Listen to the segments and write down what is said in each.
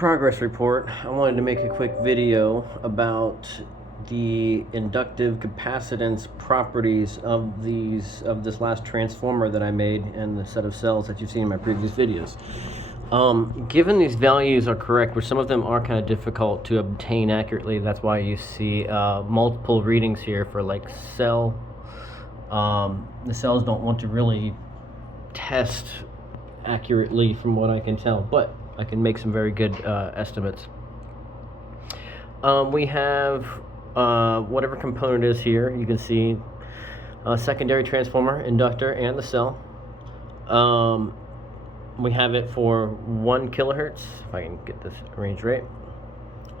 Progress report. I wanted to make a quick video about the inductive capacitance properties of this last transformer that I made and the set of cells that you've seen in my previous videos. Given these values are correct, where some of them are kind of difficult to obtain accurately, that's why you see multiple readings here for like cell. The cells don't want to really test accurately from what I can tell, but I can make some very good estimates. We have whatever component is here. You can see secondary transformer, inductor, and the cell. We have it for 1 kilohertz, if I can get this arranged right,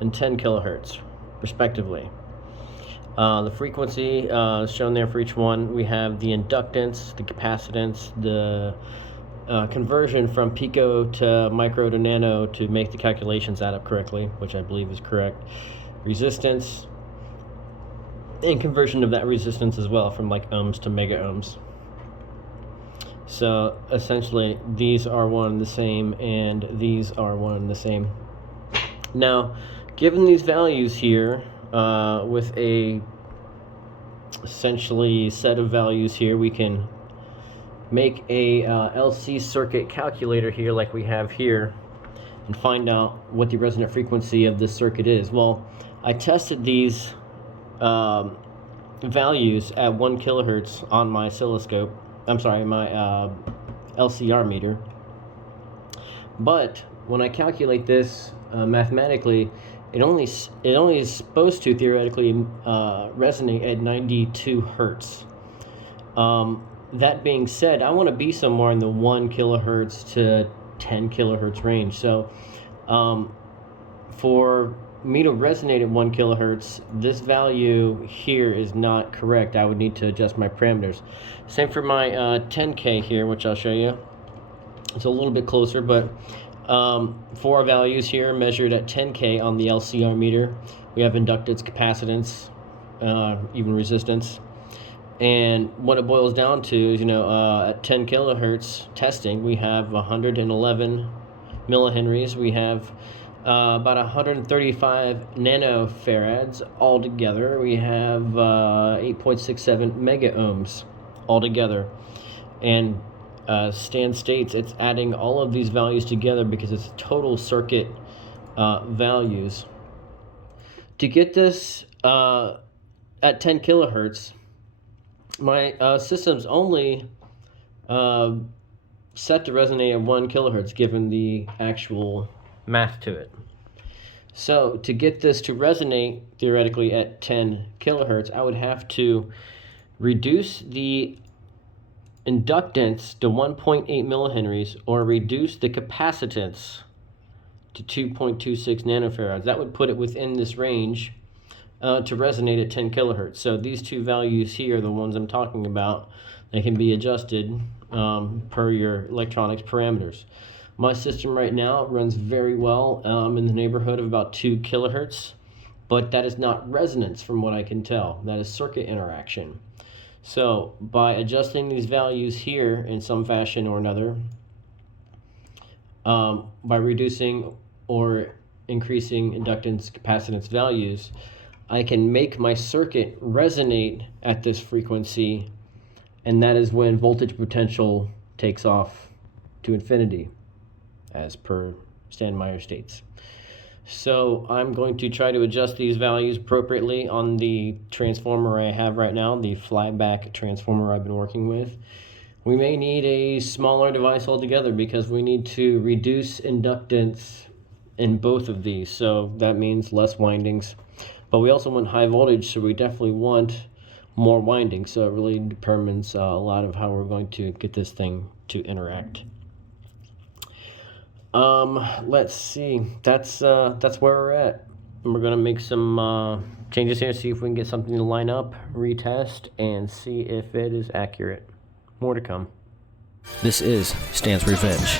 and 10 kilohertz, respectively. The frequency is shown there for each one. We have the inductance, the capacitance, the conversion from pico to micro to nano to make the calculations add up correctly, which I believe is correct. Resistance, and conversion of that resistance as well from like ohms to mega ohms. So essentially these are one and the same, and these are one and the same. Now, given these values here, with a essentially set of values here, we can make a LC circuit calculator here like we have here and find out what the resonant frequency of this circuit is. Well, I tested these values at 1 kilohertz on my oscilloscope. I'm sorry, my LCR meter. But when I calculate this mathematically, it only is supposed to theoretically resonate at 92 hertz. That being said, I want to be somewhere in the 1 kilohertz to 10 kilohertz range. So for me to resonate at 1 kilohertz, this value here is not correct. I would need to adjust my parameters. Same for my 10K here, which I'll show you. It's a little bit closer, but for our values here measured at 10K on the LCR meter, we have inductance, capacitance, even resistance. And what it boils down to is, at 10 kilohertz testing, we have 111 millihenries. We have about 135 nanofarads altogether. We have 8.67 mega ohms altogether. And Stan states it's adding all of these values together because it's total circuit values. To get this at 10 kilohertz, my system's only set to resonate at 1 kilohertz given the actual math to it. So to get this to resonate theoretically at 10 kilohertz, I would have to reduce the inductance to 1.8 millihenries or reduce the capacitance to 2.26 nanofarads. That would put it within this range to resonate at 10 kilohertz. So these two values here are the ones I'm talking about. They can be adjusted per your electronics parameters. My system right now runs very well in the neighborhood of about 2 kilohertz, but that is not resonance from what I can tell. That is circuit interaction. So by adjusting these values here in some fashion or another, by reducing or increasing inductance capacitance values, I can make my circuit resonate at this frequency, and that is when voltage potential takes off to infinity, as per Stan Meyer states. So I'm going to try to adjust these values appropriately on the transformer I have right now, the flyback transformer I've been working with. We may need a smaller device altogether because we need to reduce inductance in both of these, so that means less windings. But we also want high voltage, so we definitely want more windings. So it really determines a lot of how we're going to get this thing to interact. Let's see. That's where we're at. And we're gonna make some changes here, see if we can get something to line up, retest, and see if it is accurate. More to come. This is Stan's Revenge.